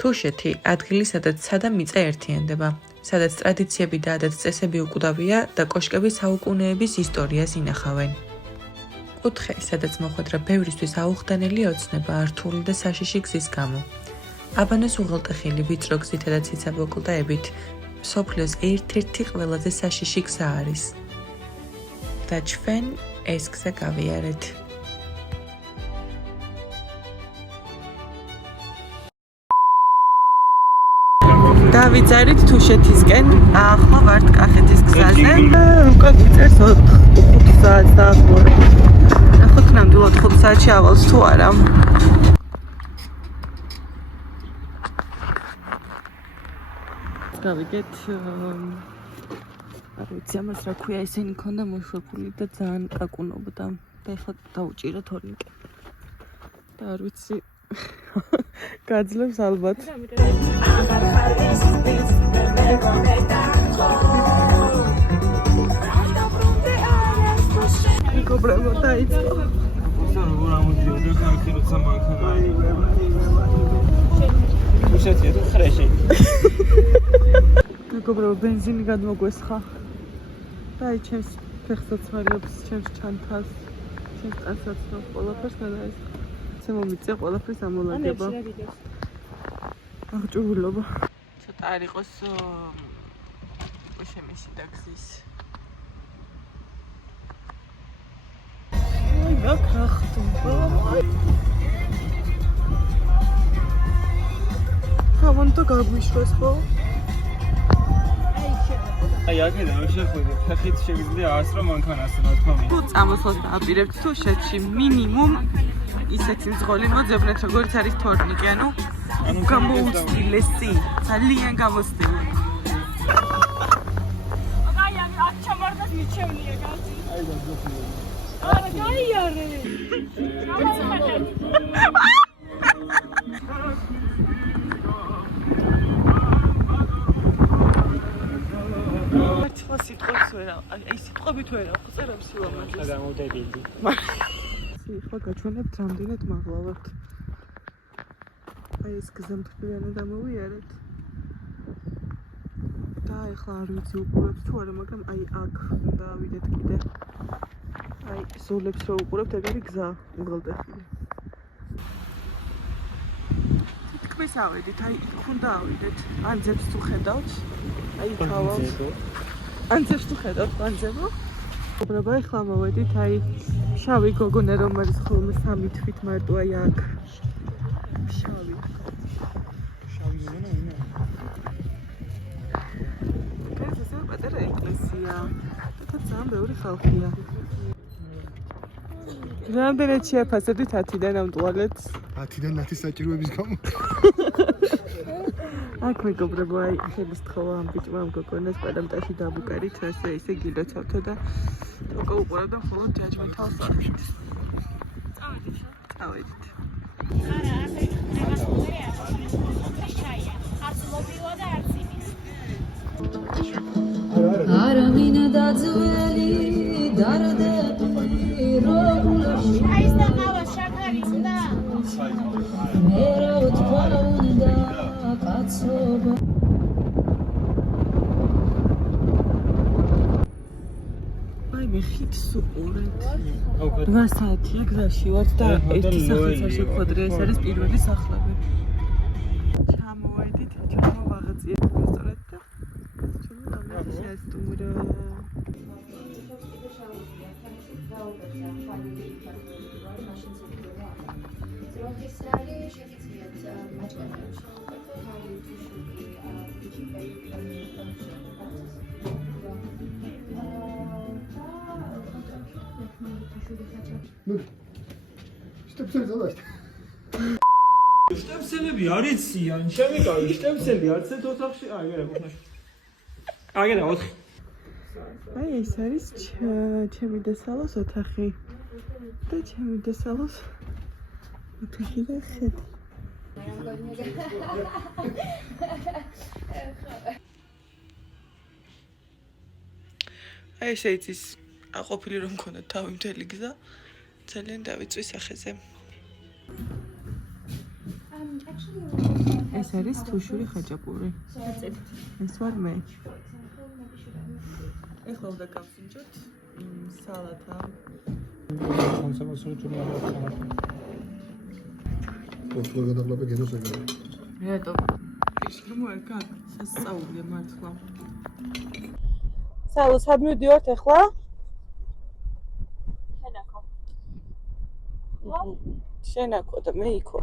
თუშეთი ადგილი, სადაც ცა და მიწა ერთიანდება, სადაც ტრადიციები და ადათ-წესები უკვდავია და კოშკები საუკუნეების ისტორიას ინახავენ. კუთხე, სადაც მოხვედრა ბევრისთვის აუხდანელი ოცნება რთული და საშიში გზის გამო. აბანოს უღელტეხილი ვიწრო გზითა და ციცაბო კლდეებით მსოფლიოს ერთ-ერთი ყველაზე საშიში გზა არის. და ჩვენ ეს გზა გავიარეთ. დავიწერით თუშეთისკენ, ახლა ვართ კახეთის გზაზე. უკან წერს 5 საათს დაახლოებით. ახლა ნამდვილად 5 საათში ავალს თუ არა. გავიგეთ არ ვიცი ამას რა ქვია, ისინი ქონდა მოშვებული და ძალიან კაკუნობდა და ახლა დაუჭირა თორნიკე და არ ვიცი გაძლევს ალბათ. მეგობრებო დაიწყო. როგორ ამოდიოდა ხალხი როცა მანქანა უშეთია თუ ხრეში. მეგობრებო ბენზინი გადმოგვესხა. და აი ჩემს ფეხსაცმელებს, ჩემს ჩანთას, ჩემს ტანსაცმელს ყველაფერს გადაესხა. მომიწია ყველაფრის ამოლაგება. აღჭურვილობა. ცოტა არ იყოს შემეში და გზის. აი რა ხახტობა. ავანტო გაგვიშვეს ხო? აი აქედან არ შეხვიდეთ, ფეხით შეგიძლია 100 რომ მანქანას რა თქმა უნდა. თუ წამოსვლას დააპირებთ თუშეთში მინიმუმ ისეთი მძღოლი მოძებნეთ, როგორც არის თორნიკე, ანუ გამოუცდილესი, ძალიან გამოცდილი. აი, აქ ჩამარდას მიჩევნია გაზი. აი და გოფია. არა, გაიარე. მართლა სიტყვებს ვერა, აი სიტყვებით ვერა, ხო წერებს სილამაზეს. გამოდებინდი. ახლა გაჩვენებთ რამდენად მაღლა ვართ. აი ეს გზა მთლიანად ამოვიარეთ. და ახლა არ ვიცი უყურებთ თუ არა, მაგრამ აი აქ უნდა ავიდეთ კიდე. აი ზოლებს რო უყურებთ, ეგ არის გზა უღელტეხილი. თითქმის ავედით, აი იქ უნდა ავიდეთ. ანძებს თუ ხედავთ, აი თავალს. ანძებს თუ ხედავთ, ანძებო. უბრალოდ ახლა მოვედით, აი შავი გოგონა რომ არის ხოლმე 3 თვით მარტო აი აქ. შავი გოგონა ვინა? ეს ისე პატარა ეკლესია. და ძალიან ბევრი ხალხია. რამდენად შეაფასებთ 10-დან ამ ტუალეტს? 10-დან 10 საჭიროების გამო. აქ მეგობრებო, აი ხელისთხოვა ამ ბიჭმა ამ გოგონას პადამტაში დაბუკარით, ასე ისე გილოცავთო და უკვე უყურებდა მხოლოდ ჯაჯმენტალს. წავედით. არა მინა დაძველი დარდები როგორი ის და ყავა შაქარი უნდა მე რა ვთქვა კაცობა აი მე ხიქს უყურეთ 8 საათია გზაში ვარ და ერთი სახით არ შევხვდრე, ეს არის პირველი სახლები. ჩამოვედით, ჩამოვაღწიეთ რესტორანს და ჩამოვიდეთ შეასტუმრო. შტემსელები არ იციან, შემიკავი შტემსელი არც ერთ ოთახში, აგერა ოთახში. აგერა 4. აი ეს არის ჩემი დასალოს ოთახი. და ჩემი დასალოს ოთახი და ხედი. აი ესე იცის აყოფილი რომ მქონდა თავი მთელი გზა, ძალიან დავიწვი სახეზე. Actually ეს არის თუშური ხაჭაპური. ეს ვარ მე. ეხლა უნდა გავსინჯოთ სალათა. კონსერვაციული თურმე. ოთხი გადაღლაბე გენოს ეგრე. რატო? ისრმო არ გასწავლია მართლა. სალო, სად მივდივართ ეხლა? შენაკო და მე იქო.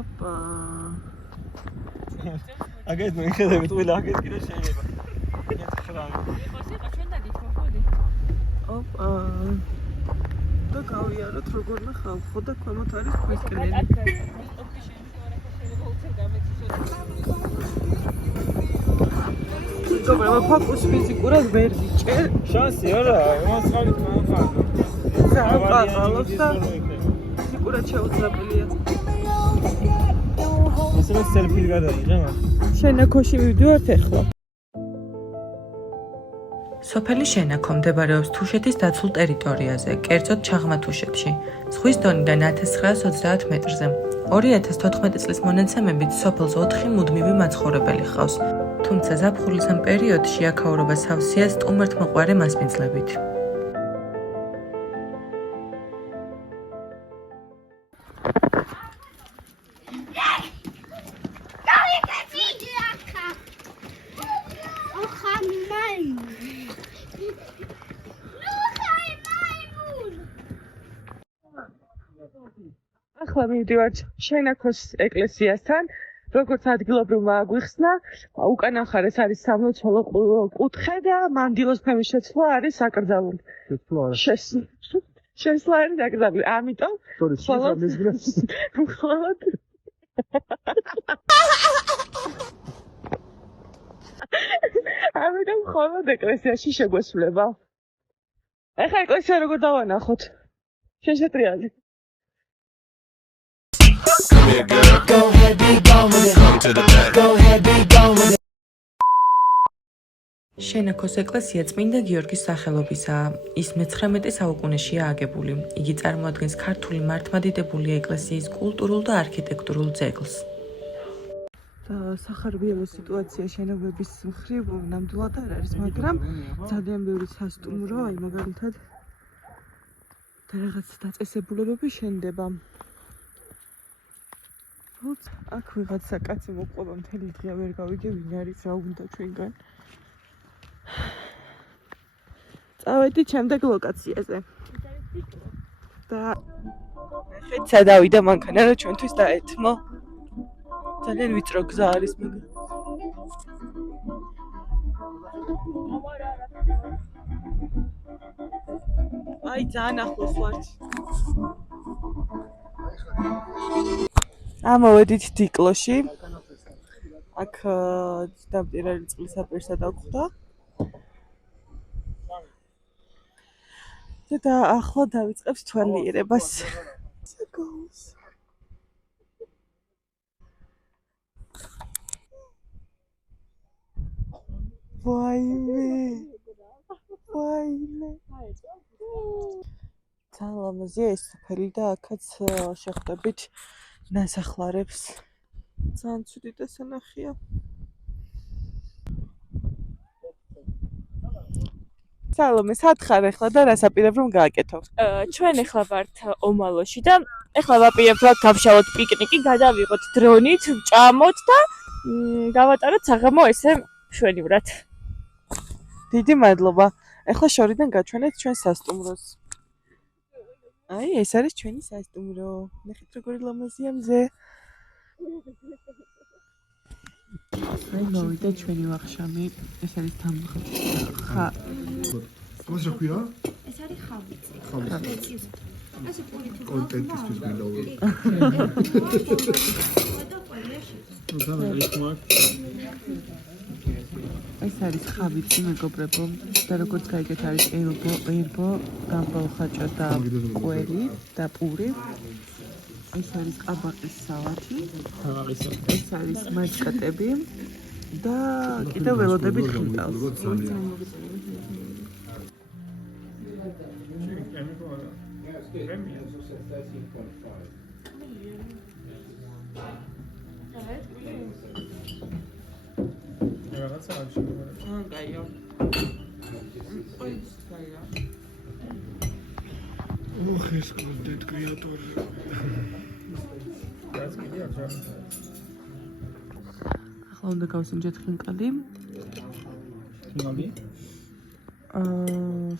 ოპა. აგეთ მიხედავთ ყველა აგეთ კიდე შეიძლება. ეთხრან. ოპა. და გავიაროთ როგორ ნახავ, ხო და ქვემოთ არის ქვესკნელი. გოგობრებო, ფოკუს ფიზიკურად ვერ ვიჭერ. შანსი არა, მას ხალით მანხარდა. საყაყალობს და ფიზიკურად შეუძლებელია. ისინი სელფი გადაიღე. შენაქოში მივდივართ ეხლა. სოფელი შენაქო მდებარეობს თუშეთის დაცულ ტერიტორიაზე, კერძოდ ჩაღმა-თუშეთში, ზღვის დონიდან 1930 მეტრზე. 2014 წლის მონაცემებით სოფელს 4 მუდმივი მაცხოვრებელი ჰყავს, თუმცა ზაფხულის ამ პერიოდში აქაურობა სავსეა სტუმართმოყვარე მასპინძლებით. ახლა მივდივართ შენაქოს ეკლესიასთან, როგორც ადგილობრივმა აგვიხსნა, უკან ახარეს არის სამლოცველო კუთხე და მანდილოს ფემის შეცვლა არის აკრძალული. შესვლა არის აკრძალული, ამიტომ მხოლოდ ამიტომ მხოლოდ ეკლესიაში შეგვესვლება. ეხლა ეკლესია როგორ დავანახოთ? შეშეტრიალი. Go ahead, be gone with it. Go ahead, be gone with it. შენაქოს ეკლესია წმინდა გიორგის სახელობისაა. ის მე-19 საუკუნეშია აგებული. იგი წარმოადგენს ქართული მართლმადიდებელი ეკლესიის კულტურულ და არქიტექტურულ ძეგლს. სახარბიელო სიტუაცია შენობების მხრივ ნამდვილად არ არის, მაგრამ ძალიან ბევრი სასტუმრო, აი მაგალითად და რაღაც დაწესებულებები შენდება. აქ ვიღაცა კაცი მოყვება მთელი დღე ვერ გავიგე ვინ არის, რა უნდა ჩვენგან. წავედით შემდეგ ლოკაციაზე. და ხეთ სადავიდა მანქანა რომ ჩვენთვის დაეთმო. ძალიან ვიწრო გზა არის მაგრამ. აი ძალიან ახლოს ვართ. ამოვედით დიკლოში. აქ დამტირალი წყლისაპირსა დაგხვდა. და ახლა დავიწყებს თვალიერებას. ვაიმე. ძალიან ლამაზია ეს სოფელი და აქაც შეხვდებით ნასახლარებს. ძალიან ცუდი დასანახია. სალომე, სად ხარ ახლა და რას აპირებ რომ გააკეთო? ჩვენ ახლა ვართ ომალოში და ახლა ვაპირებთ რა გავშალოთ პიკნიკი, გადავიღოთ დრონით, ვჭამოთ და გავატაროთ საღამო ესე მშვენივრად. დიდი მადლობა. ახლა შორიდან გაჩვენეთ ჩვენ სასტუმროს. აი, ეს არის ჩვენი სასტუმრო. ნახეთ როგორი ლამაზია მზე. აი მოვიდა ჩვენი ვახშამი. ეს არის ხა. ამას რა ქვია? ეს არის ხავიწი. ხავიწი. ასე პოლიტიკა. კონტენტისთვის მინდა ვუყო. ეს არის ხავიწი მეგობრებო და როგორც გაიგეთ არის ერბო, გამბალხაჭა და კვერი და პური. ეს არის ყაბაყის სალათი. ეს არის მაჭკატები და კიდევ ველოდებით ხილტავს. რაღაცა არ შეიძლება. კაიო. ოხ ეს კონტენტ კრეატორი. რაც კიდე არ ჩამოწა. ახლა უნდა გავსინჯოთ ხინკალი. ხინკალი?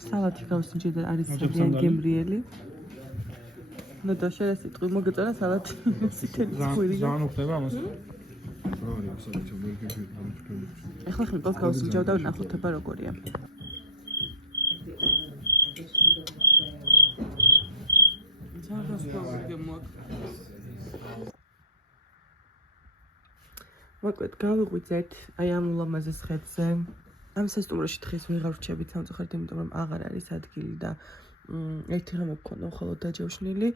სალათი გავსინჯეთ და არის ძალიან გემრიელი. ნუ და შეიძლება სიტყვი მოგეწონა სალათი. სიტელი ხვირი. ზან უხდება ამას. არის საერთოდ ვერ გიფიქრე. ახლა ხინკალს გავსინჯავ და ვნახოთ ება როგორია. მოკლედ გავიღვიძეთ აი ამ ულამაზეს ხეთზე. ამ სასტუმროში დღეს ვეღარ ვრჩებით სამწუხაროდ, იმიტომ რომ აღარ არის ადგილი და ერთი ღამე გქონდა მხოლოდ დაჯავშნილი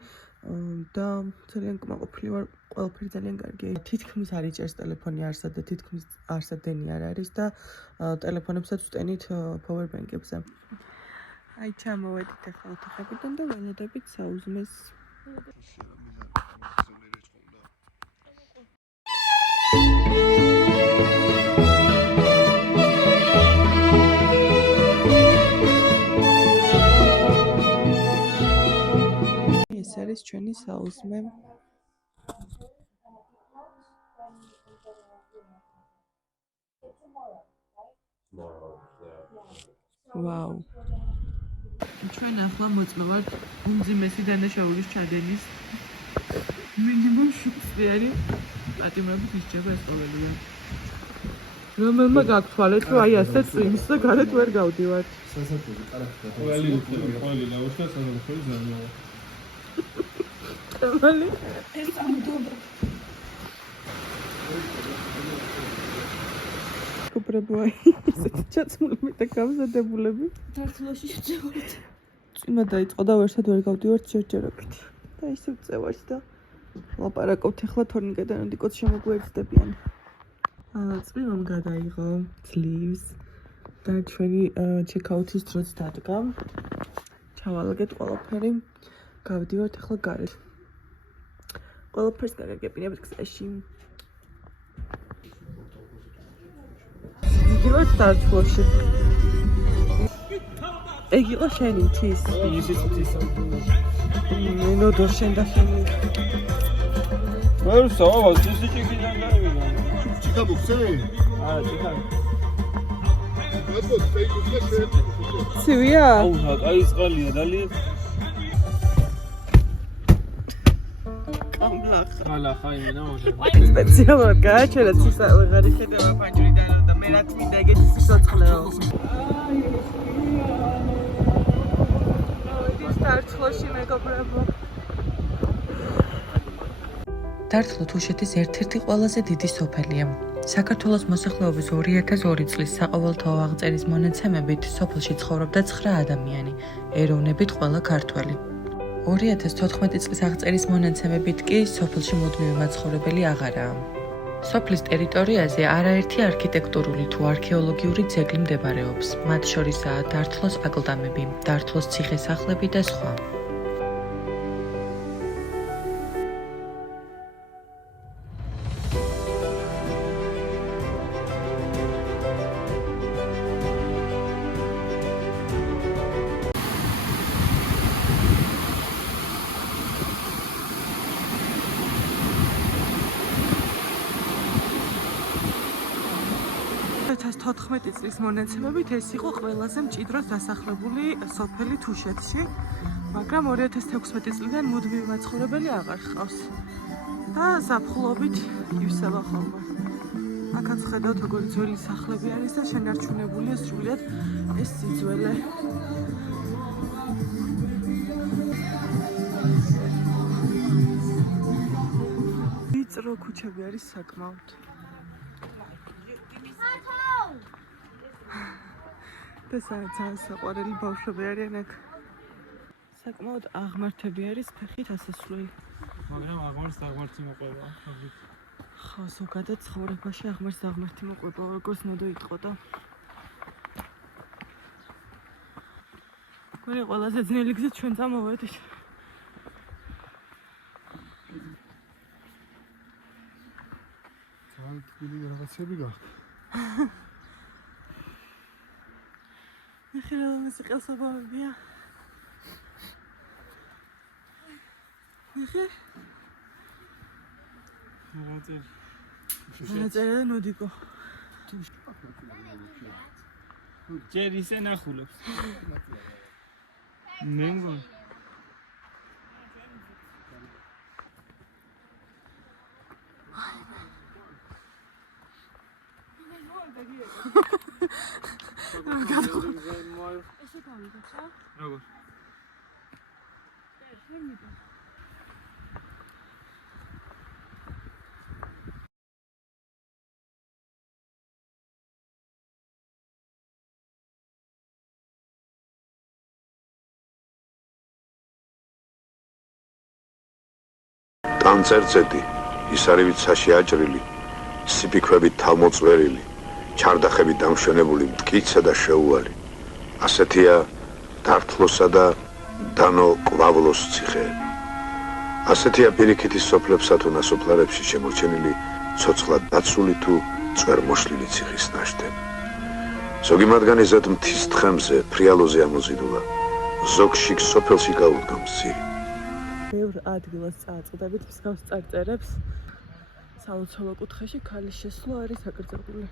და ძალიან კმაყოფილი ვარ, ყველაფერი ძალიან კარგია. თითქმის არ იჭერს ტელეფონი არსად და თითქმის არსადენი არ არის და ტელეფონებსაც ვტენით power bank-ებზე. აი ჩამოვედით ახლა ოთახებიდან და ველოდებით საუზმეს. ეს არის ჩვენი საუზმე. ვაუ. ჩვენ ახლა მოწმევართ უმძიმესი დანაშაულის ჩადენის მინიმუმ შუქსვიანი პატიმრობით ისჯება ეს ყოველია. რომელმა გაგთვალეთ, რომ აი ასე წვიმს და გარეთ ვერ გავდივართ. სასაცილო კარაქტერი. ყველი დაუშვა საზაფხული ზანია. მალი ეს ამდობ. უბრალოდ ისეთი ჩაცმულები და გამზადებულები. დართლოში შეძებოთ. წვიმა დაიწყო და ვერსად ვერ გავდივართ ჯერჯერობით. და ისე ვწევართ და ლაპარაკობთ ახლა თორნიკედან ოდიკოც შემოგვეერთდებიან. წვიმამ გადაიღო ძლივს და ჩვენი ჩეკაუთის დროც დადგა. ჩავალაგეთ ყველაფერი. გავდივართ ახლა გარეთ. ყველაფერს გაგაგებინებთ გზაში. ვიდივართ დარჩხლოში. ეგ იყო შენი მთის. ისიც მთისა. ნუ დორშენ და შენი. ვერ სავა სიჭიქიდან გავიდა. ჩიკა ბუქსე? არა, ჩიკა. ბატონო, ფეიქუსა შენ. ცივია? აუ, აი წყალია დალი. ხალა ხაიმე ნამოზე. სპეციალურად გააჩერა ცისა ვეღარ იხედება ფანჯრიდან და მე რაც მინდა ეგეთი სიცოცხლეო. ის დარჩხლოში მეგობრებო. დარტყლო თუშეთის ერთ-ერთი ყველაზე დიდი სოფელია. საქართველოს მოსახლეობის 2002 წლის საყოველთაო აღწერის მონაცემებით სოფელში ცხოვრობდა 9 ადამიანი, ეროვნებით ყველა ქართველი. 2014 წლის აღწერის მონაცემებით კი სოფელში მუდმივი მაცხოვრებელი აღარაა. სოფლის ტერიტორიაზე არაერთი არქიტექტურული თუ არქეოლოგიური ძეგლი მდებარეობს, მათ შორისაა დარტყლოს აკლდამები, დარტყლოს ციხესახლები და სხვა. წლის მონაცემებით ეს იყო ყველაზე მჭიდროდ დასახლებული სოფელი თუშეთში, მაგრამ 2016 წლიდან მუდმივი მაცხოვრებელი აღარ ჰყავს და ზაფხულობით ივსება ხოლმე. აქაც ხედავთ როგორი ძველი სახლები არის და შენარჩუნებულია სრულიად ეს სიძველე. ვიწრო ქუჩები არის საკმაოდ. და ძალიან საყვარელი ბავშვები არიან აქ. საკმაოდ აღმართები არის ფეხით ასასვლელი. მაგრამ აღმართი მოყვება. ხო, ზოგადად ცხოვრებაში აღმართი მოყვება, როგორც ნოდო იტყოდა. მე ყველაზე ძნელი გზით ჩვენ წამოვედით. თბილი რაღაცები გაქვს. ნახე რა მუსიკასაბავია. ნახე. რა ნოდიკო. ჯერ ისე ნახულობს. მე მგონი ესე გავიგოთ რა? როგორ? დამწერწედი, ის არის ვიცაში აჭრილი, სიფიქვებით თავმოწვერილი, ჩარდახებით დამშვენებული მტკიცე და შეუვალი. ასეთია დართლოსა და დანო ყვავლოს ციხეები. ასეთია პირიქითის სოფლებსა თუ ნასოფლარებში შემორჩენილი ცოცხლად დაცული თუ წვერმოშლილი ციხის ნაშთები. ზოგი მათგანი ზედ მთის თხემზე, ფრიალოზე ამოზიდულა, ზოგში სოფელში გაუდგა მცირე. ბევრ ადგილას წააწყდებით მსგავს წარწერებს. სალოცავ კუთხეში ქალის შესვლა არის აკრძალული.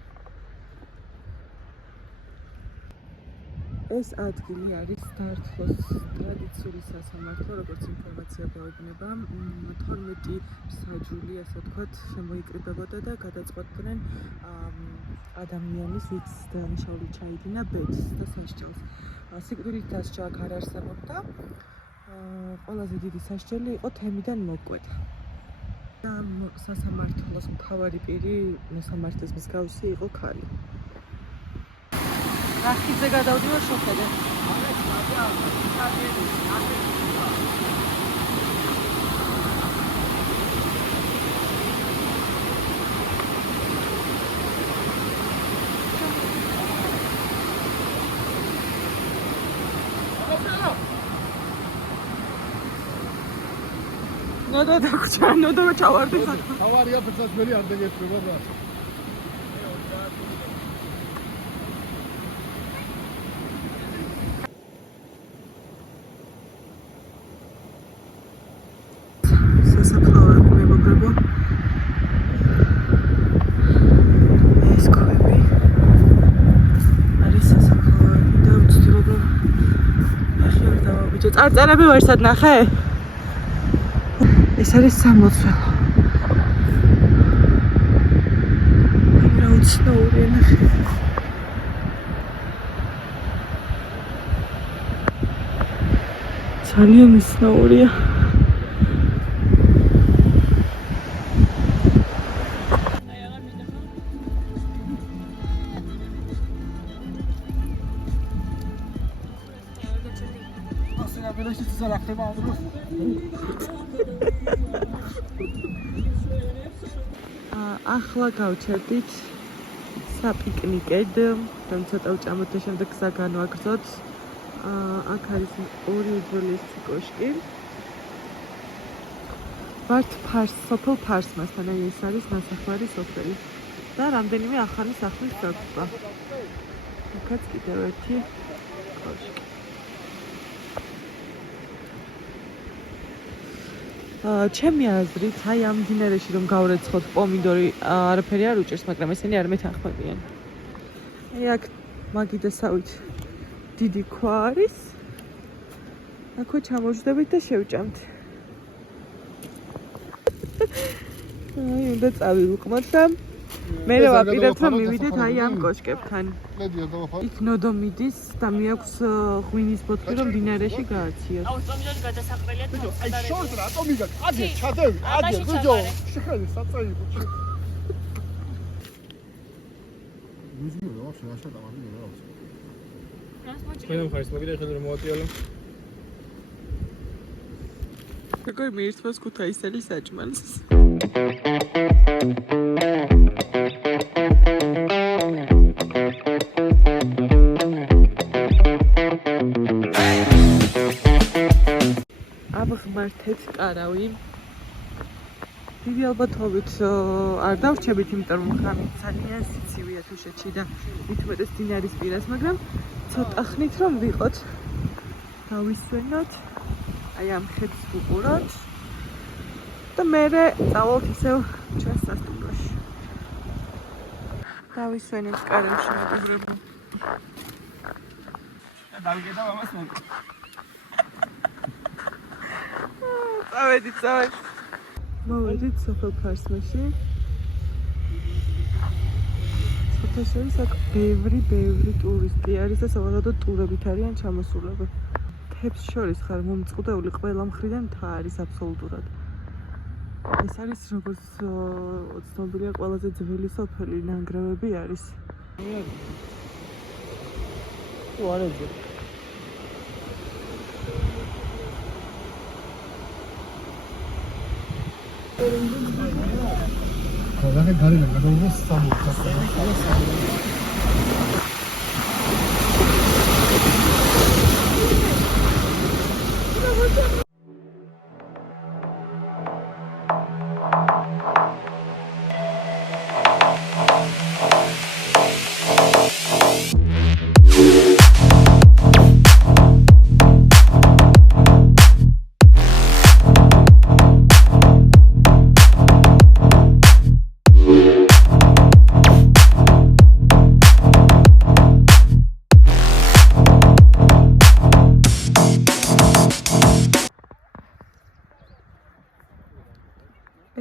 ეს ადგილი არის დართლოს ტრადიციული სასამართლო, როგორც ინფორმაცია გვეუბნება. 12 საჯული, ასე ვთქვათ, შემოიკრიბებოდა და გადაწყვეტდნენ ადამიანის, ვინც დანიშნული ჩაიდინა ბედს და სასჯელს. სიკვდილით დასჯა აქ არ არსებობდა. ყველაზე დიდი სასჯელი იყო თემიდან მოკვეთა. ამ სასამართლოს მთავარი პირი, მოსამართლის მსგავსი იყო ქალი. რახიძე გადავდივარ შოხედე. ნოდა დაგჭა, ნოდა ჩავარდი საქმე. თავარია ფერსაცმელი არ დეგეცება და სასაფლაოები მეგობრებო. ეს ქვები არის სასაფლაოები და ვცდილობ რომ ახლა არ დავაბიჯო. წარწერები ვერსად ნახე? ეს არის 60. რა უცნაურია ნახე. ძალიან უცნაურია. ახლა გავჩერდით საპიკნიკედ, რომ ცოტა უჭამოთ და შემდეგ გზა განვაგრძოთ. აქ არის ორი უძველესი კოშკი. ვართ სოფელ ფარსმასთან, აი ეს არის ნასახლარი სოფელი და რამდენიმე ახალი სახლის დაგვრა. აქაც კიდევ ერთი კოშკი. ჩემი აზრით, აი ამ მდინარეში რომ გავრეცხოთ პომიდორი არაფერი არ უჭერს, მაგრამ ესენი არ მეთანხმებიან. აი აქ მაგიდასავით დიდი ქვა არის. აქვე ჩამოვждებით და შევჭამთ. აი უნდა წავივყმოთ და მე ვაპირებთ რომ მივიდეთ აი ამ კოშკებთან. იქ ნოდო მიდის და მიაქვს ღვინის ბოთლი რომ მდინარეში გაარციოს. აუ პომიდორი გადასაყრელია თუ აი შორტ რატომი გაქვს? აგე ჩადევი, აგე ბიჭო. შეხედე საწაიბო. ვიზმე რა შეაშალა მაგინე რა. ხენო ხარს მოგიდა ხელზე რომ მოვატიალო. როგორ მიირთმევს ქუთაისელი საჭმელს. ავღმართეთ კარავი. დიდი ალბათობით არ დავრჩებით, იმიტომ რომ ღამე ძალიან სიცივეა თუშეთში და მithumetes დინარის პირას, მაგრამ ცოტა ხნით რომ ვიყოთ, დავისვენოთ, აი ამ ხეთს ვუყუროთ და მერე წავალთ ისევ ჩვენს სასტუმროში. დავისვენეთ კარემში მეგობრებო. დავიგედა ამას მოკ. წავედით. მოვედით სოფელ ფარსმაში. სოფელში აქ ბევრი ტურისტი არის და სავარაუდოდ ტურებით არიან ჩამოსულები. თებს შორის ხარ მომწყდეული ყველა მხრიდან მთა არის აბსოლუტურად. ეს არის როგორც ცნობილია ყველაზე ძველი სოფელი, ნანგრევები არის. თუ არ ეძებ. Kadang garing ada urus sama.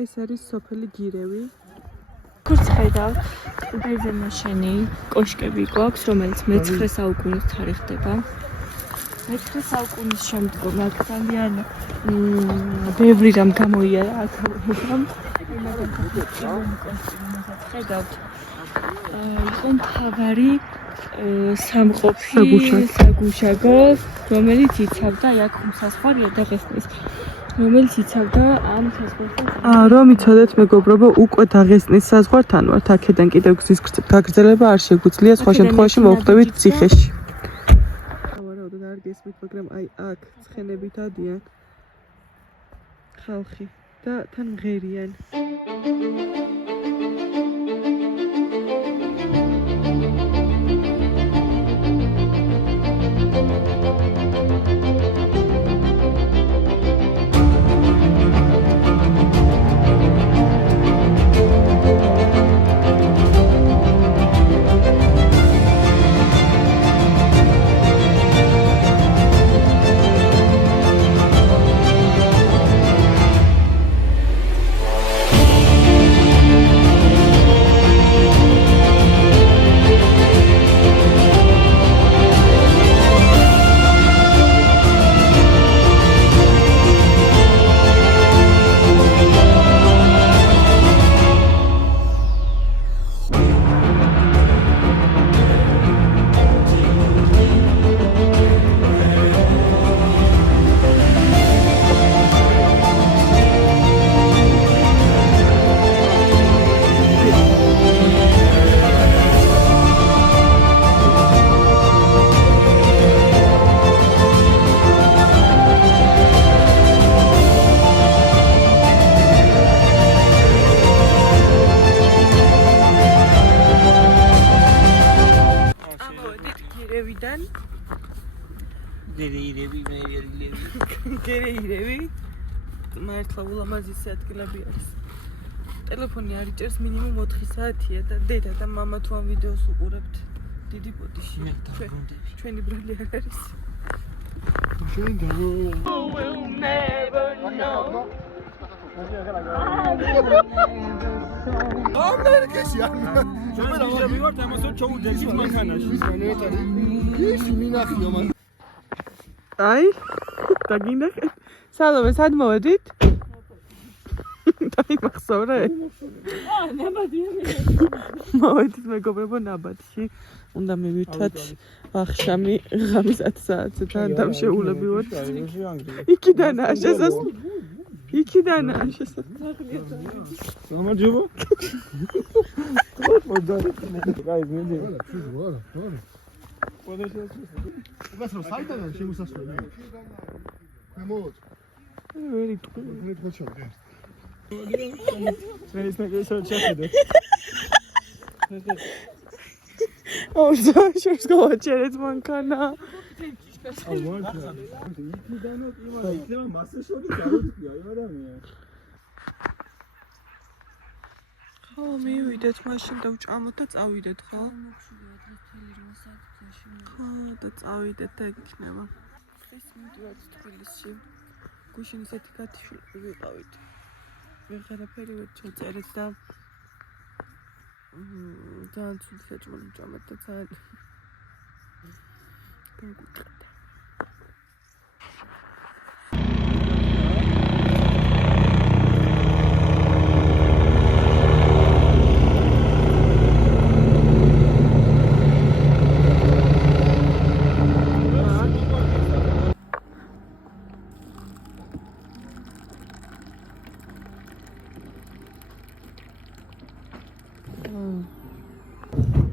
ეს არის სოფელი გირევი. როგორც ხედავთ, ყველაზე ნაშენი კოშკები გვაქვს, რომელიც მე-9 საუკუნის თარიღდება. მე-9 საუკუნის შემდგომ აქ ძალიან ბევრი რამ გამოიარა აქ. ხედავთ, იყო მთავარი სამყოფი საგუშაგო, რომელიც იცავდა აქ ხუმსასხვარია დაღესტნის. რომელიც იცავდა ამ საზღვართან. რომ იცოდეთ მეგობრებო, უკვე დაღესტნის საზღვართან ვართ, აქედან კიდევ გზის გაგრძელება არ შეგვიძლია, სხვა შემთხვევაში მოვხვდებით ციხეში. სავარაუდოდ არ გესმით, მაგრამ აი აქ ცხენებით ადიან ხალხი და თან მღერიან. გერეირევი მართლა ულამაზესი ადგილები არის. ტელეფონი არ იჭერს მინიმუმ 4 საათია და დედა და მამა თუ ამ ვიდეოს უყურებთ, დიდი ბოდიში. ჩვენი ბრალი არ არის. აი, დაგინახე. სალომე, სად მოვედით? დაიმახსოვრე? ნაბადია. მოვედით მეგობრებო ნაბადში. უნდა მივიდეთ ახშამი ღამის 10 საათზე და დამშეულები ვართ. იქიდანაა შესაძლებელი. იქიდანაა შესაძლებელი. გამარჯობა. გაიზ მიდი. That's what I thought she was asking. Come on. ვერი Wait, what's up there? მეც ნეგეშო ჩახედე. შორს გავაჩერეთ მანქანა. აუ მართლა. იქიდანო იმალა იქნება მასე შორი გავუწია იმ ადამიანს. ხო, მივიდეთ მაშინ და ვჭამოთ და წავიდეთ, ხო? ხო, და წავიდეთ და იქნება. დღეს მივდივართ თბილისში. გუშინ ისეთი გათიშულები ვიყავით. ვეღარაფერი ვერ ჩაწერეთ და ძალიან ცუდი საჭმელი ვჭამეთ და ძალიან გაგვიწყდა.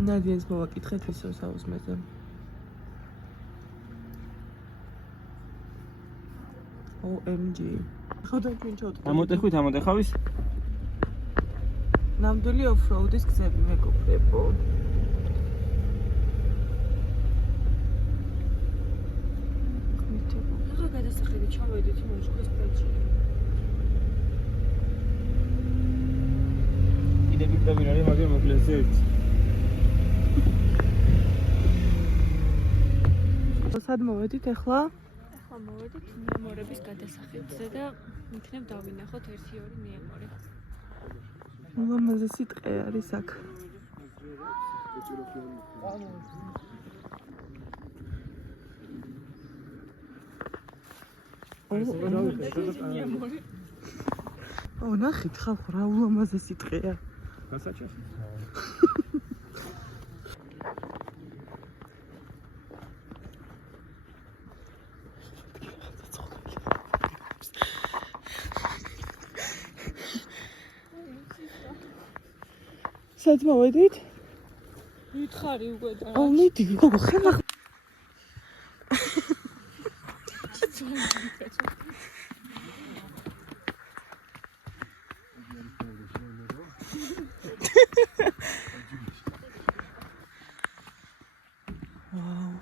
ნადიას მოვაკითხეთ ისო საუზმეზე. OMG. ხოდა ჩვენ ჩავთქვით. ამოტეხავის? ნამდვილი ოფროუდის გზები მეგობრებო. ახლა გადასახლები ჩავედით იმ შქოს პროექტში. კიდე პირდაპირ არის, მაგრამ მოკლეზე ერთი. სად მოვედით ახლა? ახლა მოვედით მიემორების გადასახებზე და იქნებ დავინახოთ 1-2 მიემორი. ულამაზესი ტყე არის აქ. ნახეთ ხალხო რა ულამაზესი ტყეა. გასაჩეხი. სად მოვედით? ვითხარი უკვე და აუ მიდი, გოგო ხელა. ვაუ.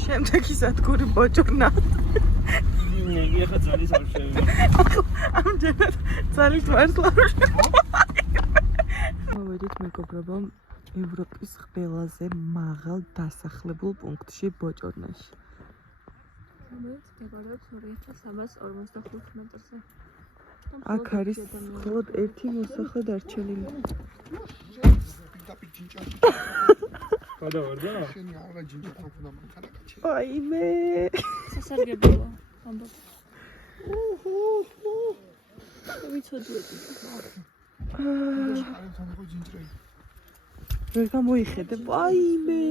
შემდეგი სადგური ბოჭორნა. ნიგი ახლა ძალის არ შევიდა. ამჯერად ძალით მართლა არ შევიდა. მოვედით მეგობრებო ევროპის ყველაზე მაღალ დასახლებულ პუნქტში ბოჭორნაში. რომელიც მდებარეობს 2345 მეტრზე. აქ არის მხოლოდ ერთი მოსახლე დარჩენილი. გადავარდა? შენი არა ჯინჯი თქუნა მანქანა კაჩი. აიმე. სასარგებლოა ამბობ. ვიცოდიეთ. არა თამქო ჯინჯრე. ვერ გამოიხედე. აიმე.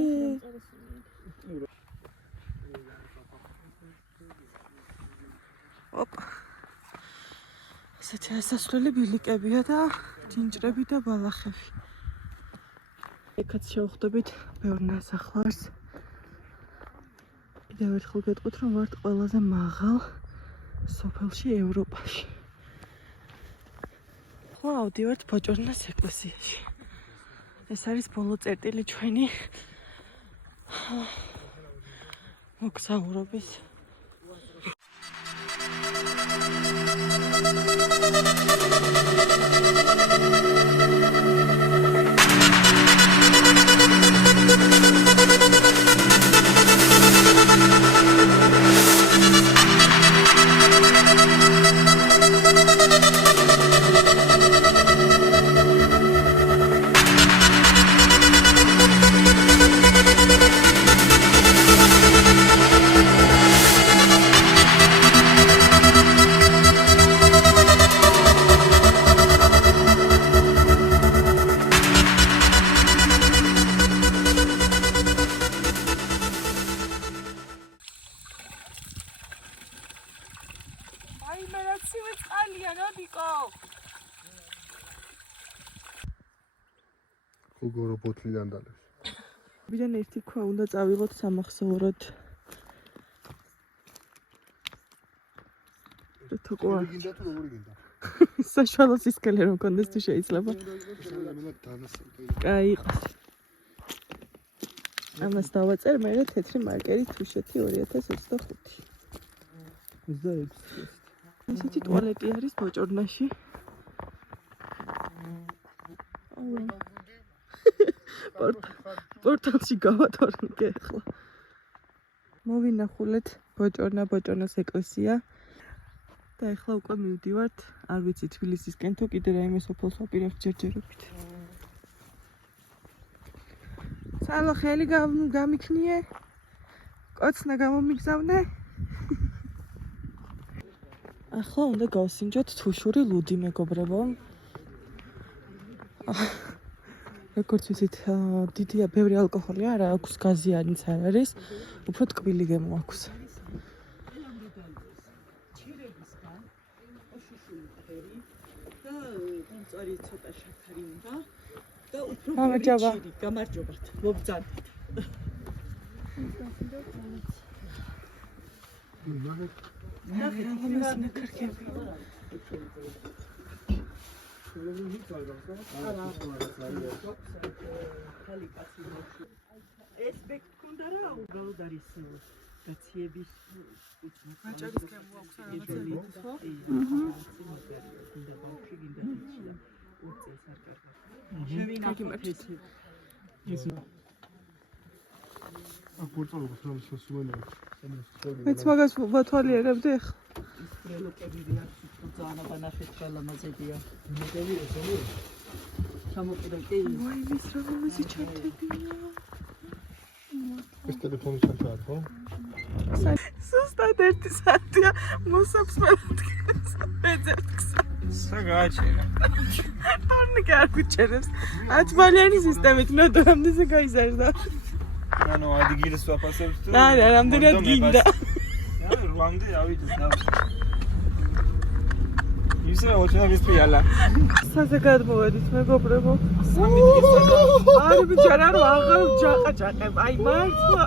ოპა. ესეთი ასასვლელი ბილიკებია და ჯინჯრები და ბალახები. ეკაც შევხვდებით ბევრ ნასახლარს. კიდევ ერთხელ გეტყვით, რომ ვართ ყველაზე მაღალ სოფელში ევროპაში. ხო, ავდივართ ბოჭორნას ეკლესიაში. ეს არის ბოლო წერტილი ჩვენი მოგზაურობის. მე რა ცივი წყალია, როდიკო. გოგორო ბოთლიდან დალევს. ვიდან ერთი ქვა უნდა წავიღოთ სამახსოვროდ. თქო. გინდა თუ როგორი გინდა? საშუალო სისქელე რომ კონდეს თუ შეიძლება. კაი. ამას დავაწერ მე თეთრი მარკერი თუშეთი 2025. 26. ისეთი ტუალეტი არის ბოჭორნაში. პორტალში გავათორნიკე ახლა. მოვინახულეთ ბოჭორნას ეკლესია. და ახლა უკვე მივდივართ, არ ვიცი თბილისისკენ თუ კიდე რაიმე სოფელს ვაპირებთ ჯერჯერობით. სალო ხელი გამიქნიე? კოცნა გამომიგზავნე? ახლა უნდა გავსინჯოთ თუშური ლუდი, მეგობრებო. როგორც ვიცით, დიდია, ბევრი ალკოჰოლი არ აქვს, გაზი არც არ არის, უფრო ტკბილი გემო აქვს. წარი ცოტა შაქარი უნდა და უფრო გამარჯობა. გამარჯობათ. მობრძანეთ. ეს მეკონდა რა უბრალოდ არის გაციების მაჭარის გემო აქვს რაღაცა. მეც მაგას ვათვალიერებდი ახლა. ვაიმის რომელზეც ჩართებია. ეს ტელეფონი ჩაქარ ხო? სუსტად 1 საათია მოსობს მეთქეს. მეძებს. საგაჩერა. თორნიკე არ გუჩერებს. 10 ბალიანი სისტემით ნოდო რამდენზე გაიზარდა. ანუ ადგილს ვაფასებთ თუ? არა, რამდენად გინდა. რა, რვამდე ავიდეთ და. ისე ოჩნავის პიალა. საზე გადმოვედით, მეგობრებო. 3 დღესადა. არ ბიჭარა რა აღარ ჯაყაჭაყებ. აი მართლა.